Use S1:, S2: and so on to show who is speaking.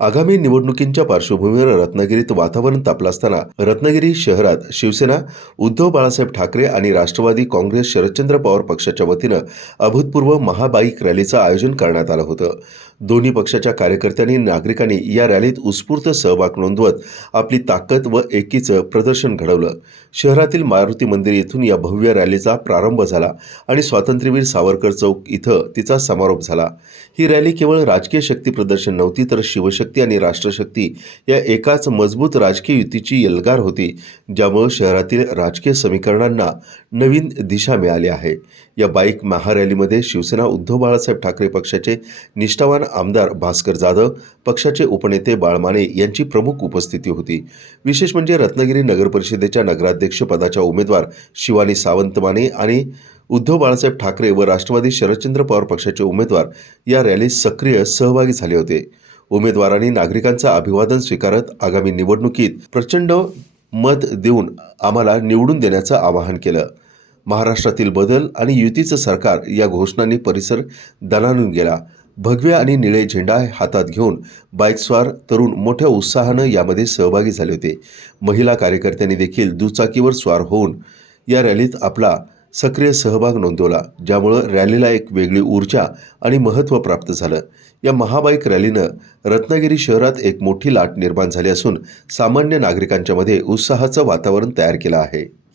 S1: आगामी निवडणुकींच्या पार्श्वभूमीवर रत्नागिरीत वातावरण तापलं असताना रत्नागिरी शहरात शिवसेना उद्धव बाळासाहेब ठाकरे आणि राष्ट्रवादी काँग्रेस शरदचंद्र पवार पक्षाच्या वतीनं अभूतपूर्व महाबाईक रॅलीचं आयोजन करण्यात आलं होतं. दोन्ही पक्षाच्या कार्यकर्त्यांनी नागरिकांनी या रॅलीत उत्स्फूर्त सहभाग नोंदवत आपली ताकद व एकीचं प्रदर्शन घडवलं. शहरातील मारुती मंदिर येथून या भव्य रॅलीचा प्रारंभ झाला आणि स्वातंत्र्यवीर सावरकर चौक इथं तिचा समारोप झाला. ही रॅली केवळ राजकीय शक्ती प्रदर्शन नव्हती तर शिवशक्ती आणि राष्ट्रशक्ती या एकाच मजबूत राजकीय युतीची एल्गार होती ज्यामुळे शहरातील राजकीय समीकरणांना नवीन दिशा मिळाली आहे. या बाईक महारॅलीमध्ये शिवसेना उद्धव बाळासाहेब ठाकरे पक्षाचे निष्ठावान आमदार भास्कर जाधव पक्षाचे उपनेते बाळमाने यांची प्रमुख उपस्थिती होती. विशेष म्हणजे रत्नागिरी नगर परिषदेच्या नगराध्यक्ष पदाच्या उमेदवार शिवानी सावंतमाने आणि उद्धव बाळासाहेब ठाकरे व राष्ट्रवादी शरदचंद्र पवार पक्षाचे उमेदवार या रॅलीत सक्रिय सहभागी झाले होते. उमेदवारांनी नागरिकांचं अभिवादन स्वीकारत आगामी निवडणुकीत प्रचंड मत देऊन आम्हाला निवडून देण्याचं आवाहन केलं. महाराष्ट्रातील बदल आणि युतीचं सरकार या घोषणांनी परिसर दणानून गेला. भगव्या आणि निळे झेंडा हातात घेऊन बाईकस्वार तरुण मोठ्या उत्साहानं यामध्ये सहभागी झाले होते. महिला कार्यकर्त्यांनी देखील दुचाकीवर स्वार होऊन या रॅलीत आपला सक्रिय सहभाग नोंदवला ज्यामुळं रॅलीला एक वेगळी ऊर्जा आणि महत्त्व प्राप्त झालं. या महाबाईक रॅलीनं रत्नागिरी शहरात एक मोठी लाट निर्माण झाली असून सामान्य नागरिकांच्यामध्ये उत्साहाचं वातावरण तयार केलं आहे.